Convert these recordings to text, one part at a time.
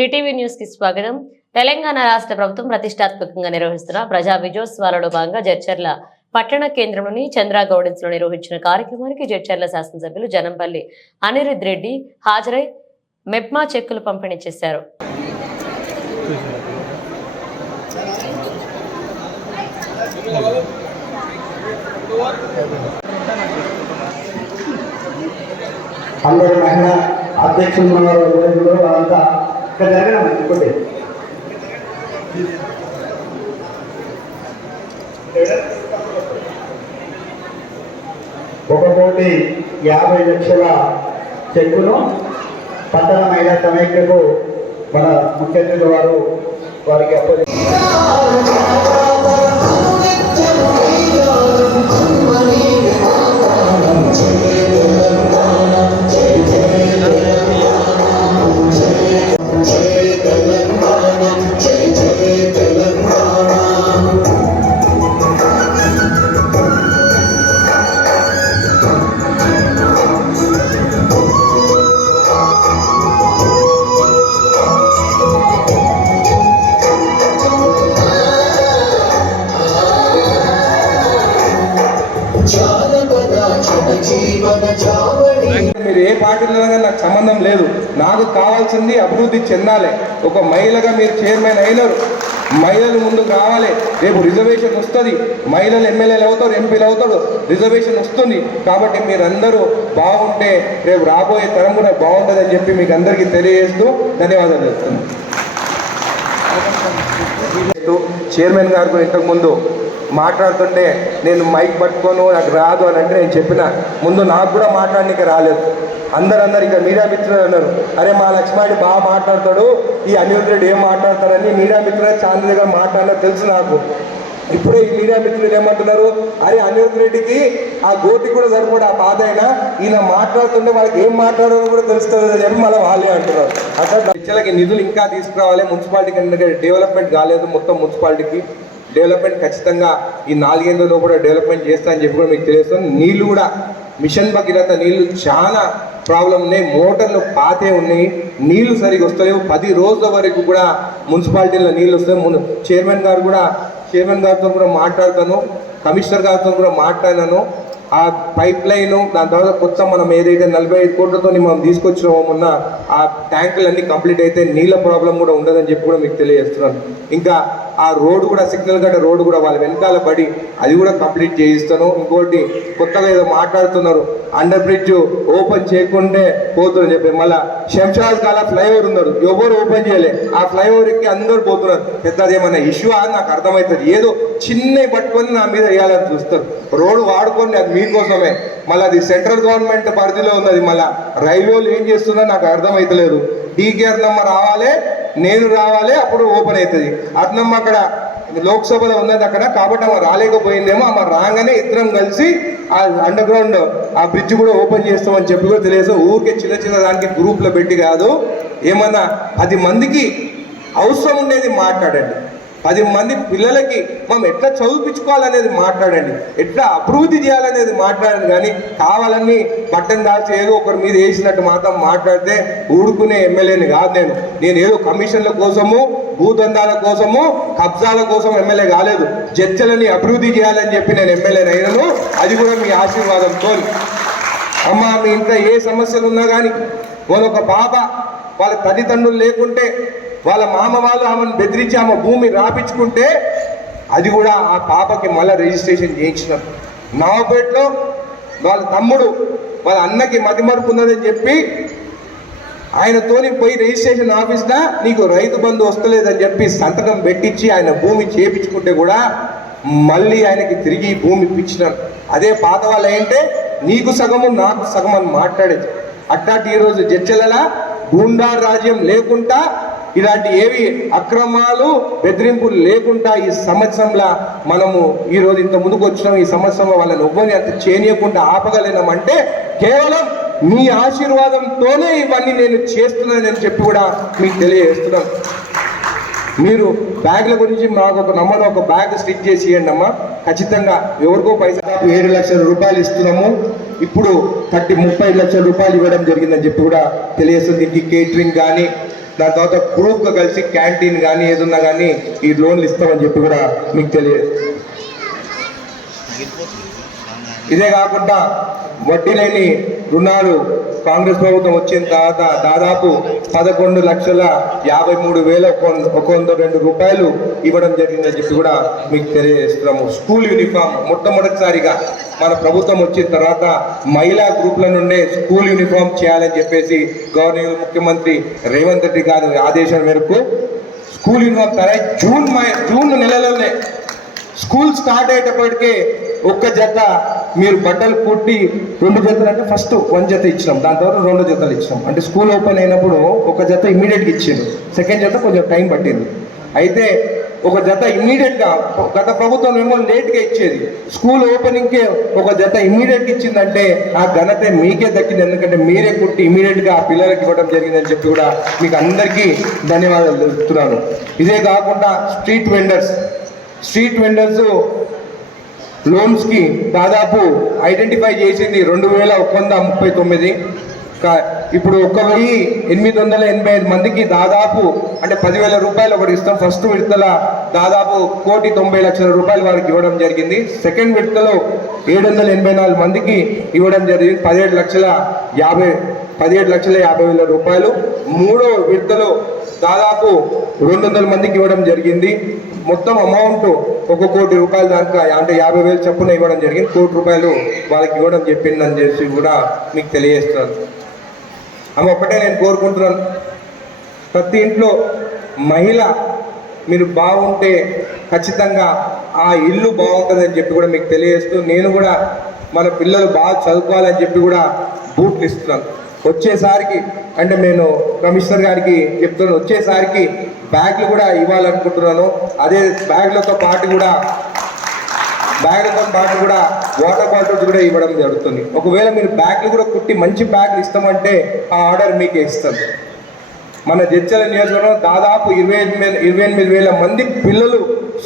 త్రీటీవీ న్యూస్కి స్వాగతం. తెలంగాణ రాష్ట్ర ప్రభుత్వం ప్రతిష్టాత్మకంగా నిర్వహిస్తున్న ప్రజా విజయోత్సవాలలో భాగంగా జడ్చర్ల పట్టణ కేంద్రంలోని చంద్ర గౌడెన్స్లో నిర్వహించిన కార్యక్రమానికి జడ్చర్ల శాసనసభ్యులు జనంపల్లి అనిరుద్ రెడ్డి హాజరై మెప్మా చెక్కులు పంపిణీ చేశారు. అధ్యక్షులు ఉన్నారు. అక్కడ వాళ్ళంతా జరగడం ఒక కోటి యాభై లక్షల చెక్కును పట్టణ మహిళా సమైక్యకు మన ముఖ్యమంత్రి వారు వారికి అప్పచె మీరు పార్టీలో నాకు సంబంధం లేదు. నాకు కావాల్సింది అభివృద్ధి చెందాలి. ఒక మహిళగా మీరు చైర్మన్ అయినారు. మహిళలు ముందుకు రావాలి. రేపు రిజర్వేషన్ వస్తుంది. మహిళలు ఎమ్మెల్యేలు అవుతారు ఎంపీలు అవుతారు. రిజర్వేషన్ వస్తుంది. కాబట్టి మీరందరూ బాగుంటే రేపు రాబోయే తరం కూడా బాగుంటుందని చెప్పి మీకు అందరికీ తెలియజేస్తూ ధన్యవాదాలు చెప్తున్నాను. చైర్మన్ గారు కూడా ఇంతకు ముందు మాట్లాడుతుంటే నేను మైక్ పట్టుకోను నాకు రాదు అని అంటే నేను చెప్పిన. ముందు నాకు కూడా మాట్లాడడానికి రాలేదు. అందరు అందరు ఇక మీడియా మిత్రులు అన్నారు. అరే మా లక్ష్మాడి బాగా మాట్లాడతాడు ఈ అనిరుద్ రెడ్డి ఏం మాట్లాడతారని మీడియా మిత్రులు చాలా దగ్గర మాట్లాడినా తెలుసు నాకు. ఇప్పుడే ఈ మీడియా మిత్రులు ఏమంటున్నారు? అరే అనిరుద్ రెడ్డికి ఆ గోటి కూడా సరిపడు ఆ బాధ అయినా ఈయన మాట్లాడుతుంటే వాళ్ళకి ఏం మాట్లాడాలో కూడా తెలుస్తుంది అని చెప్పి మళ్ళీ వాళ్ళే అంటున్నారు. అసలు పిచ్చలకి నిధులు ఇంకా తీసుకురావాలి మున్సిపాలిటీకి ఎందుకంటే డెవలప్మెంట్ కాలేదు మొత్తం మున్సిపాలిటీకి. డెవలప్మెంట్ ఖచ్చితంగా ఈ నాలుగేళ్ళలో కూడా డెవలప్మెంట్ చేస్తా అని చెప్పి కూడా మీకు తెలియస్తుంది నీళ్ళు కూడా మిషన్ భగీరథ నీళ్ళు చాలా ప్రాబ్లం ఉన్నాయి. మోటార్లు పాతే ఉన్నాయి. నీళ్ళు సరిగా వస్తలేవు. పది రోజుల వరకు కూడా మున్సిపాలిటీలో నీళ్ళు వస్తాయి ముందు చైర్మన్ గారు కూడా చైర్మన్ గారితో కూడా మాట్లాడతాను. కమిషనర్ గారితో కూడా మాట్లాడాను. ఆ పైప్ లైన్ దాని తర్వాత కొత్త మనం ఏదైతే నలభై ఐదు కోట్లతో మనం తీసుకొచ్చినామో మొన్న ఆ ట్యాంకులన్నీ కంప్లీట్ అయితే నీళ్ళ ప్రాబ్లం కూడా ఉండదని చెప్పి కూడా మీకు తెలియజేస్తున్నాను. ఇంకా ఆ రోడ్డు కూడా సిగ్నల్ గడ్డ రోడ్డు కూడా వాళ్ళ వెనకాల పడి అది కూడా కంప్లీట్ చేయిస్తాను. ఇంకోటి కొత్తగా ఏదో మాట్లాడుతున్నారు. అండర్ బ్రిడ్జ్ ఓపెన్ చేయకుంటే పోతుందని చెప్పి. మళ్ళా శంషాద్ కాల ఫ్లైఓవర్ ఉన్నారు. ఎవరు ఓపెన్ చేయలే. ఆ ఫ్లైఓవర్ ఎక్కి అందరు పోతున్నారు. పెద్దది ఏమన్నా ఇష్యూ అని నాకు అర్థమవుతుంది ఏదో చిన్న పట్టుకొని నా మీద వేయాలని చూస్తారు. రోడ్డు వాడుకొని అది మీకోసమే. మళ్ళీ అది సెంట్రల్ గవర్నమెంట్ పరిధిలో ఉన్నది మళ్ళీ రైల్వేలు ఏం చేస్తుందో నాకు అర్థమవుతలేదు డీకేఆర్ నమ్మ రావాలి నేను రావాలి అప్పుడు ఓపెన్ అవుతుంది. అట్నమ్మ అక్కడ లోక్సభలో ఉన్నది అక్కడ కాబట్టి ఆమె రాలేకపోయిందేమో ఆమె రాగానే ఇద్దరం కలిసి ఆ అండర్ గ్రౌండ్ ఆ బ్రిడ్జ్ కూడా ఓపెన్ చేస్తామని చెప్పి కూడా తెలియదు. ఊరికే చిన్న చిన్న దానికి గ్రూప్లో పెట్టి కాదు. ఏమన్నా పది మందికి అవసరం ఉండేది మాట్లాడండి. పది మంది పిల్లలకి మనం ఎట్లా చదివించుకోవాలనేది మాట్లాడండి. ఎట్లా అభివృద్ధి చేయాలనేది మాట్లాడండి. కానీ కావాలని పట్టం దాల్చి ఏదో ఒకరి మీద వేసినట్టు మాత్రం మాట్లాడితే ఊడుకునే ఎమ్మెల్యేని కాదు నేను. నేను ఏదో కమిషన్ల కోసము భూదందాల కోసము కబ్జాల కోసం ఎమ్మెల్యే కాలేదు. చర్చలని అభివృద్ధి చేయాలని చెప్పి నేను ఎమ్మెల్యేని అయినను అది కూడా మీ ఆశీర్వాదంతో. అమ్మ మీ ఇంట్లో ఏ సమస్యలు ఉన్నా కానీ వాళ్ళొక పాప వాళ్ళ తల్లిదండ్రులు లేకుంటే వాళ్ళ మామ వాళ్ళు ఆమెను బెదిరించి ఆమె భూమి రాపించుకుంటే అది కూడా ఆ పాపకి మళ్ళీ రిజిస్ట్రేషన్ చేయించినారు. నవాపేటలో వాళ్ళ తమ్ముడు వాళ్ళ అన్నకి మతిమరుపు ఉన్నదని చెప్పి ఆయనతోని పోయి రిజిస్ట్రేషన్ ఆఫీస్లో నీకు రైతు బంధు వస్తలేదని చెప్పి సంతకం పెట్టించి ఆయన భూమి చేపించుకుంటే కూడా మళ్ళీ ఆయనకి తిరిగి భూమి ఇప్పించినారు. అదే పాత వాళ్ళు ఏంటే నీకు సగము నాకు సగం అని మాట్లాడేది. అట్టాటి ఈరోజు జడ్చెలలా గూండా రాజ్యం లేకుండా ఇలాంటి ఏవి అక్రమాలు బెదిరింపులు లేకుండా ఈ సంవత్సరంలో మనము ఈరోజు ఇంత ముందుకు వచ్చినాం ఈ సంవత్సరంలో వాళ్ళని ఎవ్వరిని అంత చేయనీయకుండా ఆపగలిగినామంటే కేవలం మీ ఆశీర్వాదంతోనే ఇవన్నీ నేను చేస్తున్నానని చెప్పి కూడా మీకు తెలియజేస్తున్నాను. మీరు బ్యాగ్ల గురించి మాకు ఒక నమ్మను ఒక బ్యాగ్ స్టిచ్ చేసి ఇవ్వండి అమ్మా. ఖచ్చితంగా ఎవరికో పైసా ఏడు లక్షల రూపాయలు ఇస్తున్నాము. ఇప్పుడు థర్టీ ముప్పై లక్షల రూపాయలు ఇవ్వడం జరిగిందని చెప్పి కూడా తెలియజేస్తుంది దీనికి కేటరింగ్ కానీ దాని తర్వాత గ్రూప్గా కలిసి క్యాంటీన్ కానీ ఏదన్నా కానీ ఈ లోన్లు ఇస్తామని చెప్పి కూడా మీకు తెలియదు ఇదే కాకుండా వడ్డీ లేని రుణాలు కాంగ్రెస్ ప్రభుత్వం వచ్చిన తర్వాత దాదాపు పదకొండు లక్షల యాభై మూడు వేల ఒక వంద- రెండు రూపాయలు ఇవ్వడం జరిగిందని చెప్పి కూడా మీకు తెలియజేస్తున్నాము. స్కూల్ యూనిఫామ్ మొట్టమొదటిసారిగా మన ప్రభుత్వం వచ్చిన తర్వాత మహిళా గ్రూప్ల నుండే స్కూల్ యూనిఫామ్ చేయాలని చెప్పేసి గవర్నర్ ముఖ్యమంత్రి రేవంత్ రెడ్డి గారి ఆదేశాల మేరకు స్కూల్ యూనిఫామ్ తయారు జూన్ జూన్ నెలలోనే స్కూల్ స్టార్ట్ అయ్యేటప్పటికే ఒక్క జత మీరు బట్టలు కుట్టి రెండు జతలు అంటే ఫస్ట్ వన్ జత ఇచ్చినాం. దాని తర్వాత రెండు జతలు ఇచ్చినాం. అంటే స్కూల్ ఓపెన్ అయినప్పుడు ఒక జత ఇమీడియట్గా ఇచ్చిండు సెకండ్ జత కొంచెం టైం పట్టింది. అయితే ఒక జత ఇమ్మీడియట్గా గత ప్రభుత్వం ఏమో లేట్గా ఇచ్చేది. స్కూల్ ఓపెనింగ్కే ఒక జత ఇమ్మీడియట్గా ఇచ్చిందంటే ఆ ఘనత మీకే దక్కింది. ఎందుకంటే మీరే కుట్టి ఇమీడియట్గా ఆ పిల్లలకి ఇవ్వడం జరిగిందని చెప్పి కూడా మీకు అందరికీ ధన్యవాదాలు తెలుపుతున్నాను. ఇదే కాకుండా స్ట్రీట్ వెండర్స్ స్ట్రీట్ వెండర్స్ లోన్స్కి దాదాపు ఐడెంటిఫై చేసింది రెండు వేల ఒక వంద ముప్పై తొమ్మిది. ఇప్పుడు ఒక వెయ్యి ఎనిమిది వందల ఎనభై ఐదు మందికి దాదాపు అంటే పదివేల రూపాయలు ఒకటి ఇస్తాం. ఫస్ట్ విడతల దాదాపు కోటి తొంభై లక్షల రూపాయలు వారికి ఇవ్వడం జరిగింది. సెకండ్ విడతలో ఏడు వందల ఎనభై నాలుగు మందికి ఇవ్వడం జరిగింది. పదిహేడు లక్షల యాభై పదిహేడు లక్షల యాభై వేల రూపాయలు. మూడో విడతలో దాదాపు రెండు వందల మందికి ఇవ్వడం జరిగింది. మొత్తం అమౌంట్ ఒక కోటి రూపాయల దాకా అంటే యాభై వేలు చొప్పున ఇవ్వడం జరిగింది. కోటి రూపాయలు వాళ్ళకి ఇవ్వడం చెప్పిందని చెప్పి కూడా మీకు తెలియజేస్తున్నాను ఆమె ఒక్కటే నేను కోరుకుంటున్నాను. ప్రతి ఇంట్లో మహిళ మీరు బాగుంటే ఖచ్చితంగా ఆ ఇల్లు బాగుంటుందని చెప్పి కూడా మీకు తెలియజేస్తూ నేను కూడా మన పిల్లలు బాగా చదువుకోవాలని చెప్పి కూడా బూట్లు ఇస్తున్నాను. వచ్చేసారికి అంటే నేను కమిషనర్ గారికి చెప్తున్నాను వచ్చేసారికి బ్యాగ్లు కూడా ఇవ్వాలనుకుంటున్నాను. అదే బ్యాగ్లతో పాటు కూడా బ్యాగ్లతో పాటు కూడా వాటర్ బాటిల్స్ కూడా ఇవ్వడం జరుగుతుంది. ఒకవేళ మీరు బ్యాగ్లు కూడా కుట్టి మంచి బ్యాగ్లు ఇస్తామంటే ఆ ఆర్డర్ మీకే ఇస్తాను మన జడ్చల నియోజకవర్గంలో దాదాపు ఇరవై ఎనిమిది ఇరవై ఎనిమిది వేల మంది పిల్లలు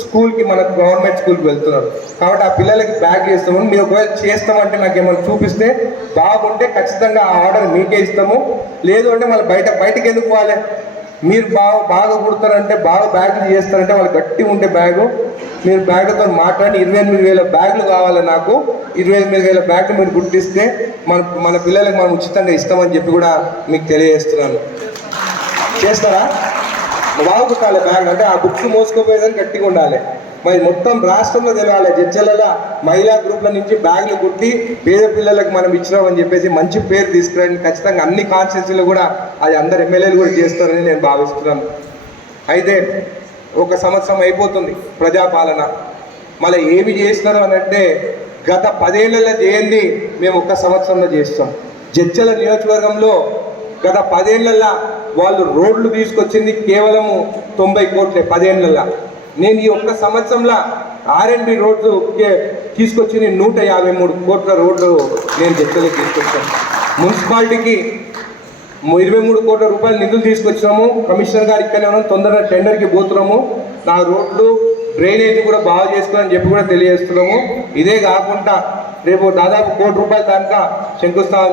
స్కూల్కి మన గవర్నమెంట్ స్కూల్కి వెళ్తున్నారు. కాబట్టి ఆ పిల్లలకి బ్యాగ్ ఇస్తాము మీరు ఒకవేళ చేస్తామంటే నాకు ఏమైనా చూపిస్తే బాగుంటే ఖచ్చితంగా ఆ ఆర్డర్ మీకే ఇస్తాము. లేదు అంటే మళ్ళీ బయట బయటకు ఎందుకు పోవాలి? మీరు బాగా బాగా కుడతారంటే బాగా బ్యాగులు చేస్తారంటే వాళ్ళు గట్టిగా ఉంటే బ్యాగు. మీరు బ్యాగ్తో మాట్లాడి ఇరవై ఎనిమిది వేల బ్యాగులు కావాలి నాకు. ఇరవై ఎనిమిది వేల బ్యాగులు మీరు గుర్తిస్తే మన మన పిల్లలకు మనం ఉచితంగా ఇస్తామని చెప్పి కూడా మీకు తెలియజేస్తున్నాను. చేస్తారా? బాబుకు కాలే బ్యాగ్ అంటే ఆ బుక్స్ మోసుకోపోయేదని గట్టిగా ఉండాలి. మరి మొత్తం రాష్ట్రంలో తెలవాలి జడ్చల మహిళా గ్రూప్ల నుంచి బ్యాగులు కుట్టి పేద పిల్లలకు మనం ఇచ్చినామని చెప్పేసి మంచి పేరు తీసుకురండి. ఖచ్చితంగా అన్ని కాన్స్టిట్యూన్సీలు కూడా అది అందరు ఎమ్మెల్యేలు కూడా చేస్తారని నేను భావిస్తున్నాను. అయితే ఒక సంవత్సరం అయిపోతుంది ప్రజాపాలన. మళ్ళీ ఏమి చేస్తున్నారు అని అంటే గత పదేళ్ళలో చేయండి మేము ఒక్క సంవత్సరంలో చేస్తాం. జడ్జల నియోజకవర్గంలో గత పదేళ్ళలో వాళ్ళు రోడ్లు తీసుకొచ్చింది కేవలము తొంభై కోట్లే పదేళ్ళలో. నేను ఈ ఒక్క సంవత్సరంలో ఆర్ఎండ్బి రోడ్లు తీసుకొచ్చింది నూట యాభై మూడు కోట్ల రోడ్లు నేను జడ్చలకు తీసుకొచ్చాను. మున్సిపాలిటీకి ఇరవై మూడు కోట్ల రూపాయలు నిధులు తీసుకొచ్చినాము. కమిషనర్ గారు ఇక్కడనే ఉన్నాం తొందరగా టెండర్కి పోతున్నాము. నా రోడ్లు డ్రైనేజ్ కూడా బాగా చేసుకోవాలని చెప్పి కూడా తెలియజేస్తున్నాము. ఇదే కాకుండా రేపు దాదాపు కోటి రూపాయల దాకా శంకుస్థాపన